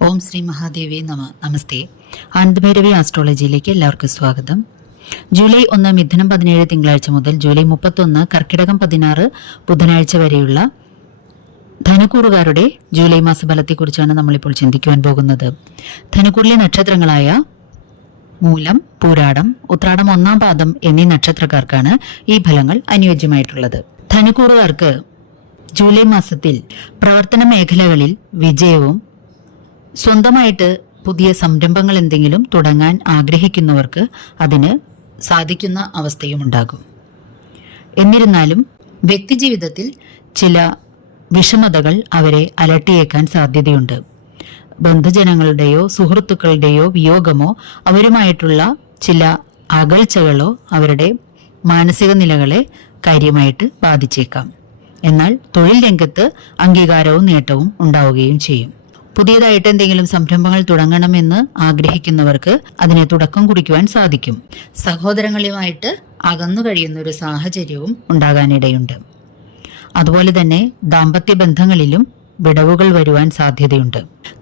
ഓം ശ്രീ മഹാദേവി നമ. നമസ്തേ. ആനന്ദഭൈരവി ആസ്ട്രോളജിയിലേക്ക് എല്ലാവർക്കും സ്വാഗതം. ജൂലൈ ഒന്ന് മിഥുനം പതിനേഴ് തിങ്കളാഴ്ച മുതൽ ജൂലൈ മുപ്പത്തൊന്ന് കർക്കിടകം പതിനാറ് ബുധനാഴ്ച വരെയുള്ള ധനുക്കൂറുകാരുടെ ജൂലൈ മാസ ഫലത്തെക്കുറിച്ചാണ് നമ്മളിപ്പോൾ ചിന്തിക്കുവാൻ പോകുന്നത്. ധനുക്കൂറിലെ നക്ഷത്രങ്ങളായ മൂലം പൂരാടം ഉത്രാടം ഒന്നാം പാദം എന്നീ നക്ഷത്രക്കാർക്കാണ് ഈ ഫലങ്ങൾ അനുയോജ്യമായിട്ടുള്ളത്. ധനുക്കൂറുകാർക്ക് ജൂലൈ മാസത്തിൽ പ്രവർത്തന മേഖലകളിൽ വിജയവും സ്വന്തമായിട്ട് പുതിയ സംരംഭങ്ങൾ എന്തെങ്കിലും തുടങ്ങാൻ ആഗ്രഹിക്കുന്നവർക്ക് അതിന് സാധിക്കുന്ന അവസ്ഥയും ഉണ്ടാകും. എന്നിരുന്നാലും വ്യക്തിജീവിതത്തിൽ ചില വിഷമതകൾ അവരെ അലട്ടിയേക്കാൻ സാധ്യതയുണ്ട്. ബന്ധുജനങ്ങളുടെയോ സുഹൃത്തുക്കളുടെയോ വിയോഗമോ അവരുമായിട്ടുള്ള ചില അകൽച്ചകളോ അവരുടെ മാനസിക നിലകളെ കാര്യമായിട്ട് ബാധിച്ചേക്കാം. എന്നാൽ തൊഴിൽ രംഗത്ത് അംഗീകാരവും നേട്ടവും ഉണ്ടാവുകയും ചെയ്യും. പുതിയതായിട്ട് എന്തെങ്കിലും സംരംഭങ്ങൾ തുടങ്ങണമെന്ന് ആഗ്രഹിക്കുന്നവർക്ക് അതിനെ തുടക്കം കുറിക്കുവാൻ സാധിക്കും. സഹോദരങ്ങളുമായിട്ട് അകന്നു കഴിയുന്ന ഒരു സാഹചര്യവും ഉണ്ടാകാനിടയുണ്ട്. അതുപോലെ തന്നെ ദാമ്പത്യ ബന്ധങ്ങളിലും വിടവുകൾ വരുവാൻ സാധ്യതയുണ്ട്.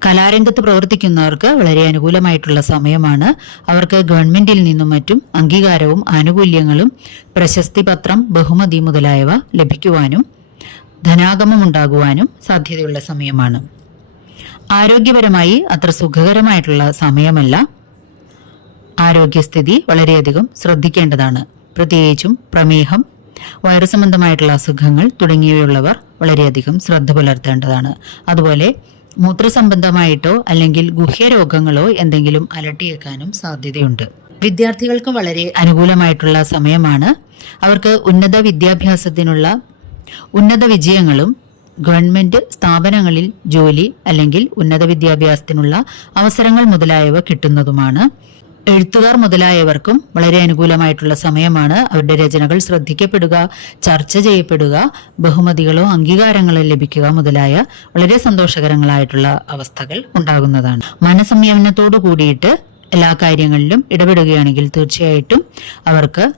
കലാരംഗത്ത് പ്രവർത്തിക്കുന്നവർക്ക് വളരെ അനുകൂലമായിട്ടുള്ള സമയമാണ്. അവർക്ക് ഗവൺമെന്റിൽ നിന്നും മറ്റും അംഗീകാരവും ആനുകൂല്യങ്ങളും പ്രശസ്തി പത്രം ബഹുമതി മുതലായവ ലഭിക്കുവാനും ധനാഗമം ഉണ്ടാകുവാനും സാധ്യതയുള്ള സമയമാണ്. ആരോഗ്യപരമായി അത്ര സുഖകരമായിട്ടുള്ള സമയമല്ല. ആരോഗ്യസ്ഥിതി വളരെയധികം ശ്രദ്ധിക്കേണ്ടതാണ്. പ്രത്യേകിച്ചും പ്രമേഹം വൈറസ് സംബന്ധമായിട്ടുള്ള അസുഖങ്ങൾ തുടങ്ങിയവയുള്ളവർ വളരെയധികം ശ്രദ്ധ പുലർത്തേണ്ടതാണ്. അതുപോലെ മൂത്രസംബന്ധമായിട്ടോ അല്ലെങ്കിൽ ഗുഹ്യരോഗങ്ങളോ എന്തെങ്കിലും അലട്ടിയേക്കാനും സാധ്യതയുണ്ട്. വിദ്യാർത്ഥികൾക്ക് വളരെ അനുകൂലമായിട്ടുള്ള സമയമാണ്. അവർക്ക് ഉന്നത വിദ്യാഭ്യാസത്തിനുള്ള ഉന്നത വിജയങ്ങളും ഗവൺമെന്റ് സ്ഥാപനങ്ങളിൽ ജോലി അല്ലെങ്കിൽ ഉന്നത വിദ്യാഭ്യാസത്തിനുള്ള അവസരങ്ങൾ മുതലായവ കിട്ടുന്നതുമാണ്. എഴുത്തുകാർ മുതലായവർക്കും വളരെ അനുകൂലമായിട്ടുള്ള സമയമാണ് അവരുടെ രചനകൾ ശ്രദ്ധിക്കപ്പെടുക ചർച്ച ചെയ്യപ്പെടുക ബഹുമതികളോ അംഗീകാരങ്ങളോ ലഭിക്കുക മുതലായ വളരെ സന്തോഷകരങ്ങളായിട്ടുള്ള അവസ്ഥകൾ ഉണ്ടാകുന്നതാണ്. മനസംയമനത്തോടു കൂടിയിട്ട് എല്ലാ കാര്യങ്ങളിലും ഇടപെടുകയാണെങ്കിൽ തീർച്ചയായിട്ടും അവർക്ക്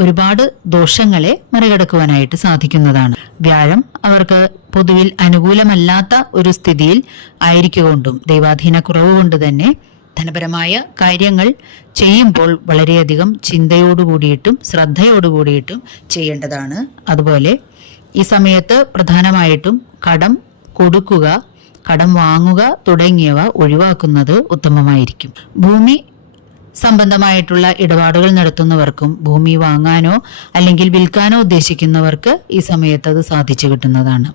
ഒരുപാട് ദോഷങ്ങളെ മറികടക്കുവാനായിട്ട് സാധിക്കുന്നതാണ്. വ്യാഴം അവർക്ക് പൊതുവിൽ അനുകൂലമല്ലാത്ത ഒരു സ്ഥിതിയിൽ ആയിരിക്കുകൊണ്ടും ദൈവാധീന കുറവ് കൊണ്ട് തന്നെ ധനപരമായ കാര്യങ്ങൾ ചെയ്യുമ്പോൾ വളരെയധികം ചിന്തയോടുകൂടിയിട്ടും ശ്രദ്ധയോടുകൂടിയിട്ടും ചെയ്യേണ്ടതാണ്. അതുപോലെ ഈ സമയത്ത് പ്രധാനമായിട്ടും കടം കൊടുക്കുക കടം വാങ്ങുക തുടങ്ങിയവ ഒഴിവാക്കുന്നത് ഉത്തമമായിരിക്കും. ഭൂമി സംബന്ധമായിട്ടുള്ള ഇടപാടുകൾ നടത്തുന്നവർക്കും ഭൂമി വാങ്ങാനോ അല്ലെങ്കിൽ വിൽക്കാനോ ഉദ്ദേശിക്കുന്നവർക്ക് ഈ സമയത്ത് അത് സാധിച്ചു കിട്ടുന്നതാണ്.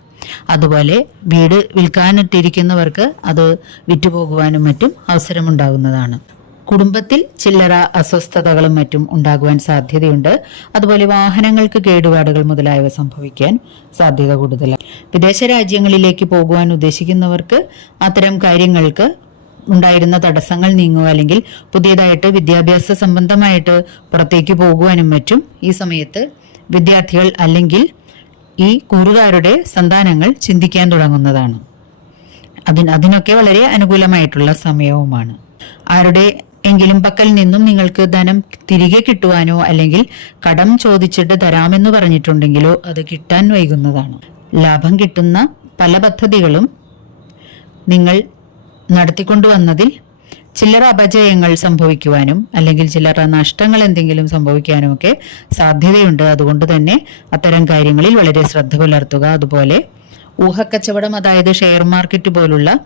അതുപോലെ വീട് വിൽക്കാനിട്ടിരിക്കുന്നവർക്ക് അത് വിറ്റുപോകുവാനും മറ്റും അവസരമുണ്ടാകുന്നതാണ്. കുടുംബത്തിൽ ചില്ലറ അസ്വസ്ഥതകളും മറ്റും ഉണ്ടാകുവാൻ സാധ്യതയുണ്ട്. അതുപോലെ വാഹനങ്ങൾക്ക് കേടുപാടുകൾ മുതലായവ സംഭവിക്കാൻ സാധ്യത കൂടുതലാണ്. വിദേശ രാജ്യങ്ങളിലേക്ക് പോകുവാൻ ഉദ്ദേശിക്കുന്നവർക്ക് അത്തരം കാര്യങ്ങൾക്ക് ഉണ്ടായിരുന്ന തടസ്സങ്ങൾ നീങ്ങുക അല്ലെങ്കിൽ പുതിയതായിട്ട് വിദ്യാഭ്യാസ സംബന്ധമായിട്ട് പുറത്തേക്ക് പോകുവാനും മറ്റും ഈ സമയത്ത് വിദ്യാർത്ഥികൾ അല്ലെങ്കിൽ ഈ കൂറുകാരുടെ സന്താനങ്ങൾ ചിന്തിക്കാൻ തുടങ്ങുന്നതാണ്. അതിന് അതിനൊക്കെ വളരെ അനുകൂലമായിട്ടുള്ള സമയവുമാണ്. ആരുടെ എങ്കിലും പക്കൽ നിന്നും നിങ്ങൾക്ക് ധനം തിരികെ കിട്ടുവാനോ അല്ലെങ്കിൽ കടം ചോദിച്ചിട്ട് തരാമെന്ന് പറഞ്ഞിട്ടുണ്ടെങ്കിലോ അത് കിട്ടാൻ വൈകുന്നതാണ്. ലാഭം കിട്ടുന്ന പല പദ്ധതികളും നിങ്ങൾ നടത്തിക്കൊണ്ടുവന്നതിൽ ചില്ലറ അപജയങ്ങൾ സംഭവിക്കുവാനും അല്ലെങ്കിൽ ചില്ലറ നഷ്ടങ്ങൾ എന്തെങ്കിലും സംഭവിക്കാനും ഒക്കെ സാധ്യതയുണ്ട്. അതുകൊണ്ട് തന്നെ അത്തരം കാര്യങ്ങളിൽ വളരെ ശ്രദ്ധ പുലർത്തുക. അതുപോലെ ഊഹക്കച്ചവടം അതായത് ഷെയർ മാർക്കറ്റ് പോലുള്ള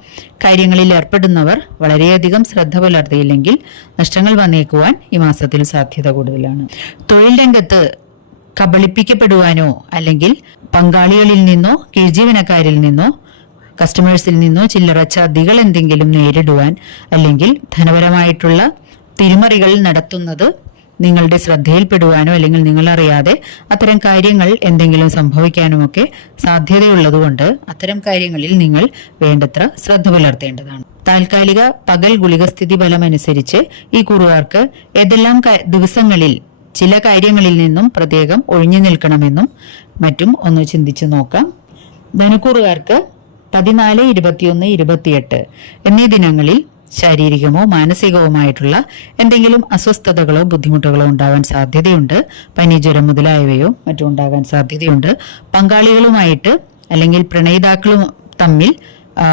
കാര്യങ്ങളിൽ ഏർപ്പെടുന്നവർ വളരെയധികം ശ്രദ്ധ പുലർത്തിയില്ലെങ്കിൽ നഷ്ടങ്ങൾ വന്നേക്കുവാൻ ഈ മാസത്തിൽ സാധ്യത കൂടുതലാണ്. തൊഴിൽ രംഗത്ത് കബളിപ്പിക്കപ്പെടുവാനോ അല്ലെങ്കിൽ പങ്കാളികളിൽ നിന്നോ കീഴ്ജീവനക്കാരിൽ നിന്നോ കസ്റ്റമേഴ്സിൽ നിന്നോ ചില്ലറ ചതികൾ എന്തെങ്കിലും നേരിടുവാൻ അല്ലെങ്കിൽ ധനപരമായിട്ടുള്ള തിരിമറികൾ നടത്തുന്നത് നിങ്ങളുടെ ശ്രദ്ധയിൽപ്പെടുവാനോ അല്ലെങ്കിൽ നിങ്ങളറിയാതെ അത്തരം കാര്യങ്ങൾ എന്തെങ്കിലും സംഭവിക്കാനുമൊക്കെ സാധ്യതയുള്ളതുകൊണ്ട് അത്തരം കാര്യങ്ങളിൽ നിങ്ങൾ വേണ്ടത്ര ശ്രദ്ധ പുലർത്തേണ്ടതാണ്. താൽക്കാലിക പകൽ ഗുളികസ്ഥിതി ഫലം അനുസരിച്ച് ഈ കുറുവാർക്ക് ഏതെല്ലാം ദിവസങ്ങളിൽ ചില കാര്യങ്ങളിൽ നിന്നും പ്രത്യേകം ഒഴിഞ്ഞു നിൽക്കണമെന്നും മറ്റും ഒന്ന് ചിന്തിച്ചു നോക്കാം. ധനുക്കൂറുകാർക്ക് പതിനാല് ഇരുപത്തിയൊന്ന് ഇരുപത്തിയെട്ട് എന്നീ ദിനങ്ങളിൽ ശാരീരികമോ മാനസികവുമായിട്ടുള്ള എന്തെങ്കിലും അസ്വസ്ഥതകളോ ബുദ്ധിമുട്ടുകളോ ഉണ്ടാവാൻ സാധ്യതയുണ്ട്. പനി ജ്വരം മുതലായവയോ മറ്റും ഉണ്ടാകാൻ സാധ്യതയുണ്ട്. പങ്കാളികളുമായിട്ട് അല്ലെങ്കിൽ പ്രണയിതാക്കളും തമ്മിൽ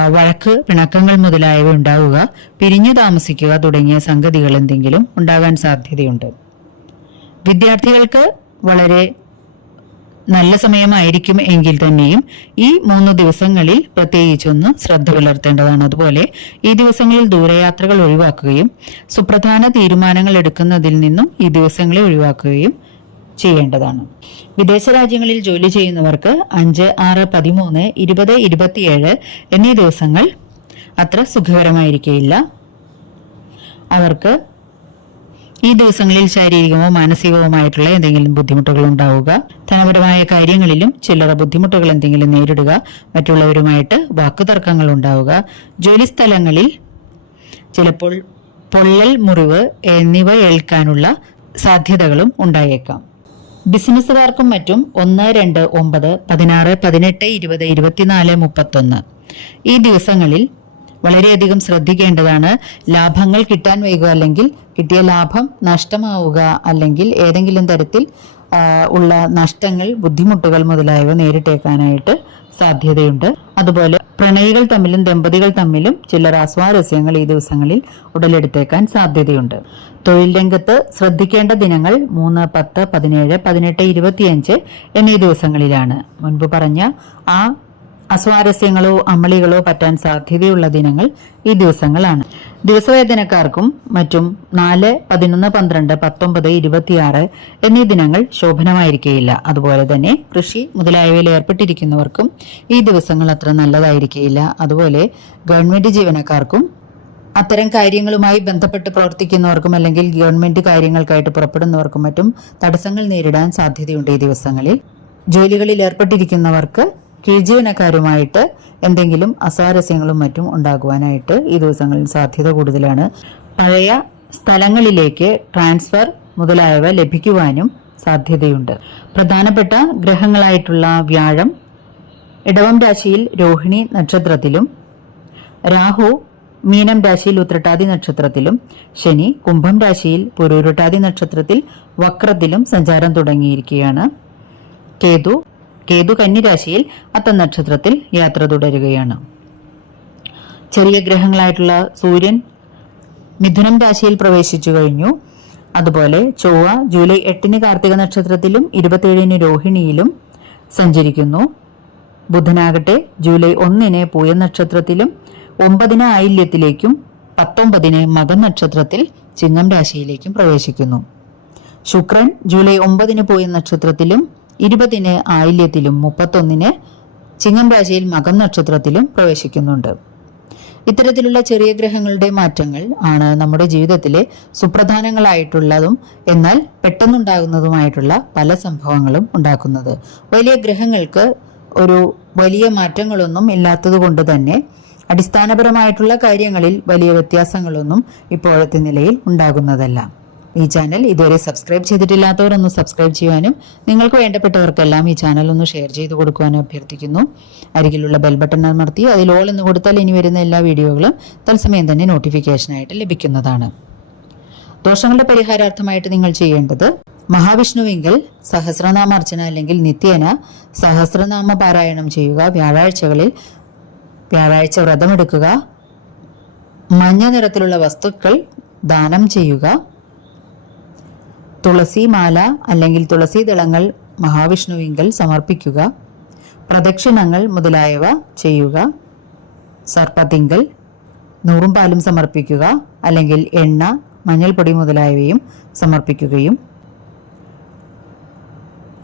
വഴക്ക് പിണക്കങ്ങൾ മുതലായവ ഉണ്ടാവുക പിരിഞ്ഞു താമസിക്കുക തുടങ്ങിയ സംഗതികൾ എന്തെങ്കിലും ഉണ്ടാകാൻ സാധ്യതയുണ്ട്. വിദ്യാർത്ഥികൾക്ക് വളരെ നല്ല സമയമായിരിക്കും എങ്കിൽ തന്നെയും ഈ മൂന്ന് ദിവസങ്ങളിൽ പ്രത്യേകിച്ചൊന്ന് ശ്രദ്ധ പുലർത്തേണ്ടതാണ്. അതുപോലെ ഈ ദിവസങ്ങളിൽ ദൂരയാത്രകൾ ഒഴിവാക്കുകയും സുപ്രധാന തീരുമാനങ്ങൾ എടുക്കുന്നതിൽ നിന്നും ഈ ദിവസങ്ങളെ ഒഴിവാക്കുകയും ചെയ്യേണ്ടതാണ്. വിദേശ രാജ്യങ്ങളിൽ ജോലി ചെയ്യുന്നവർക്ക് അഞ്ച് ആറ് പതിമൂന്ന് ഇരുപത് ഇരുപത്തിയേഴ് എന്നീ ദിവസങ്ങൾ അത്ര സുഖകരമായിരിക്കില്ല അവർക്ക് ഈ ദിവസങ്ങളിൽ ശാരീരികമോ മാനസികവുമായിട്ടുള്ള എന്തെങ്കിലും ബുദ്ധിമുട്ടുകൾ ഉണ്ടാവുക ധനപരമായ കാര്യങ്ങളിലും ചില്ലറ ബുദ്ധിമുട്ടുകൾ എന്തെങ്കിലും നേരിടുക മറ്റുള്ളവരുമായിട്ട് വാക്കുതർക്കങ്ങൾ ഉണ്ടാവുക ജോലിസ്ഥലങ്ങളിൽ ചിലപ്പോൾ പൊള്ളൽ മുറിവ് എന്നിവ ഏൽക്കാനുള്ള സാധ്യതകളും ഉണ്ടായേക്കാം. ബിസിനസ്സുകാർക്കും മറ്റും ഒന്ന് രണ്ട് ഒമ്പത് പതിനാറ് പതിനെട്ട് ഇരുപത് ഇരുപത്തിനാല് മുപ്പത്തൊന്ന്. ഈ ദിവസങ്ങളിൽ വളരെയധികം ശ്രദ്ധിക്കേണ്ടതാണ്. ലാഭങ്ങൾ കിട്ടാൻ വൈകുക അല്ലെങ്കിൽ കിട്ടിയ ലാഭം നഷ്ടമാവുക അല്ലെങ്കിൽ ഏതെങ്കിലും തരത്തിൽ ഉള്ള നഷ്ടങ്ങൾ ബുദ്ധിമുട്ടുകൾ മുതലായവ നേരിട്ടേക്കാനായിട്ട് സാധ്യതയുണ്ട്. അതുപോലെ പ്രണയികൾ തമ്മിലും ദമ്പതികൾ തമ്മിലും ചില അസ്വാരസ്യങ്ങൾ ഈ ദിവസങ്ങളിൽ ഉടലെടുത്തേക്കാൻ സാധ്യതയുണ്ട്. തൊഴിൽ രംഗത്ത് ശ്രദ്ധിക്കേണ്ട ദിനങ്ങൾ മൂന്ന് പത്ത് പതിനേഴ് പതിനെട്ട് ഇരുപത്തിയഞ്ച് എന്നീ ദിവസങ്ങളിലാണ്. മുൻപ് പറഞ്ഞ ആ അസ്വാരസ്യങ്ങളോ അമളികളോ പറ്റാൻ സാധ്യതയുള്ള ദിനങ്ങൾ ഈ ദിവസങ്ങളാണ്. ദിവസവേതനക്കാർക്കും മറ്റും നാല് പതിനൊന്ന് പന്ത്രണ്ട് പത്തൊമ്പത് ഇരുപത്തിയാറ് എന്നീ ദിനങ്ങൾ ശോഭനമായിരിക്കുകയില്ല അതുപോലെ തന്നെ കൃഷി മുതലായവയിൽ ഏർപ്പെട്ടിരിക്കുന്നവർക്കും ഈ ദിവസങ്ങൾ അത്ര നല്ലതായിരിക്കുകയില്ല അതുപോലെ ഗവൺമെന്റ് ജീവനക്കാർക്കും അത്തരം കാര്യങ്ങളുമായി ബന്ധപ്പെട്ട് പ്രവർത്തിക്കുന്നവർക്കും അല്ലെങ്കിൽ ഗവൺമെന്റ് കാര്യങ്ങൾക്കായിട്ട് പുറപ്പെടുന്നവർക്കും മറ്റും തടസ്സങ്ങൾ നേരിടാൻ സാധ്യതയുണ്ട് ഈ ദിവസങ്ങളിൽ. ജോലികളിൽ ഏർപ്പെട്ടിരിക്കുന്നവർക്ക് കീഴ്ജീവനക്കാരുമായിട്ട് എന്തെങ്കിലും അസ്വാരസ്യങ്ങളും മറ്റും ഉണ്ടാകുവാനായിട്ട് ഈ ദിവസങ്ങളിൽ സാധ്യത കൂടുതലാണ്. പഴയ സ്ഥലങ്ങളിലേക്ക് ട്രാൻസ്ഫർ മുതലായവ ലഭിക്കുവാനും സാധ്യതയുണ്ട്. പ്രധാനപ്പെട്ട ഗ്രഹങ്ങളായിട്ടുള്ള വ്യാഴം ഇടവം രാശിയിൽ രോഹിണി നക്ഷത്രത്തിലും രാഹു മീനം രാശിയിൽ ഉത്രട്ടാതി നക്ഷത്രത്തിലും ശനി കുംഭം രാശിയിൽ പുരൂരുട്ടാതി നക്ഷത്രത്തിൽ വക്രത്തിലും സഞ്ചാരം തുടങ്ങിയിരിക്കുകയാണ്. കേതു കേതു കന്നി രാശിയിൽ അത്ത നക്ഷത്രത്തിൽ യാത്ര തുടരുകയാണ്. ചെറിയ ഗ്രഹങ്ങളായിട്ടുള്ള സൂര്യൻ മിഥുനം രാശിയിൽ പ്രവേശിച്ചു കഴിഞ്ഞു. അതുപോലെ ചൊവ്വ ജൂലൈ എട്ടിന് കാർത്തിക നക്ഷത്രത്തിലും ഇരുപത്തിയേഴിന് രോഹിണിയിലും സഞ്ചരിക്കുന്നു. ബുധനാകട്ടെ ജൂലൈ ഒന്നിന് പൂയ നക്ഷത്രത്തിലും ഒമ്പതിന് ആയില്യത്തിലേക്കും പത്തൊമ്പതിന് മകൻ നക്ഷത്രത്തിൽ ചിങ്ങം രാശിയിലേക്കും പ്രവേശിക്കുന്നു. ശുക്രൻ ജൂലൈ ഒമ്പതിന് പൂയ നക്ഷത്രത്തിലും ഇരുപതിന് ആയില്യത്തിലും മുപ്പത്തൊന്നിന് ചിങ്ങം രാശിയിൽ മകം നക്ഷത്രത്തിലും പ്രവേശിക്കുന്നുണ്ട്. ഇത്തരത്തിലുള്ള ചെറിയ ഗ്രഹങ്ങളുടെ മാറ്റങ്ങൾ ആണ് നമ്മുടെ ജീവിതത്തിലെ സുപ്രധാനങ്ങളായിട്ടുള്ളതും എന്നാൽ പെട്ടെന്നുണ്ടാകുന്നതുമായിട്ടുള്ള പല സംഭവങ്ങളും ഉണ്ടാക്കുന്നത്. വലിയ ഗ്രഹങ്ങൾക്ക് ഒരു വലിയ മാറ്റങ്ങളൊന്നും ഇല്ലാത്തത് കൊണ്ട് തന്നെ അടിസ്ഥാനപരമായിട്ടുള്ള കാര്യങ്ങളിൽ വലിയ വ്യത്യാസങ്ങളൊന്നും ഇപ്പോഴത്തെ നിലയിൽ ഉണ്ടാകുന്നതല്ല. ഈ ചാനൽ ഇതുവരെ സബ്സ്ക്രൈബ് ചെയ്തിട്ടില്ലാത്തവർ ഒന്ന് സബ്സ്ക്രൈബ് ചെയ്യുവാനും നിങ്ങൾക്ക് വേണ്ടപ്പെട്ടവർക്കെല്ലാം ഈ ചാനൽ ഒന്ന് ഷെയർ ചെയ്ത് കൊടുക്കുവാനും അഭ്യർത്ഥിക്കുന്നു. അരികിലുള്ള ബെൽ ബട്ടൺ അമർത്തി അതിൽ ഓൾ എന്ന് കൊടുത്താൽ ഇനി വരുന്ന എല്ലാ വീഡിയോകളും തത്സമയം തന്നെ നോട്ടിഫിക്കേഷനായിട്ട് ലഭിക്കുന്നതാണ്. ദോഷങ്ങളുടെ പരിഹാരാർത്ഥമായിട്ട് നിങ്ങൾ ചെയ്യേണ്ടത് മഹാവിഷ്ണുവിങ്കൽ സഹസ്രനാമാർച്ചന അല്ലെങ്കിൽ നിത്യേന സഹസ്രനാമ പാരായണം ചെയ്യുക. വ്യാഴാഴ്ചകളിൽ വ്യാഴാഴ്ച വ്രതമെടുക്കുക. മഞ്ഞ നിറത്തിലുള്ള വസ്തുക്കൾ ദാനം ചെയ്യുക. തുളസി മാല അല്ലെങ്കിൽ തുളസി ദളങ്ങൾ മഹാവിഷ്ണുവിങ്കൽ സമർപ്പിക്കുക. പ്രദക്ഷിണങ്ങൾ മുതലായവ ചെയ്യുക. സർപ്പത്തിങ്കൽ നൂറും പാലും സമർപ്പിക്കുക അല്ലെങ്കിൽ എണ്ണ മഞ്ഞൾപ്പൊടി മുതലായവയും സമർപ്പിക്കുകയും.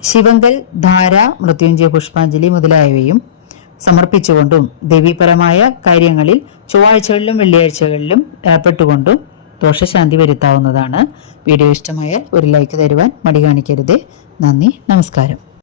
ശിവങ്കൽ ധാര മൃത്യുഞ്ജയ പുഷ്പാഞ്ജലി മുതലായവയും സമർപ്പിച്ചുകൊണ്ടും ദേവീപരമായ കാര്യങ്ങളിൽ ചൊവ്വാഴ്ചകളിലും വെള്ളിയാഴ്ചകളിലും ഏർപ്പെട്ടുകൊണ്ടും ദോഷശാന്തി വരുത്താവുന്നതാണ്. വീഡിയോ ഇഷ്ടമായാൽ ഒരു ലൈക്ക് തരുവാൻ മടി കാണിക്കരുത്. നന്ദി നമസ്കാരം.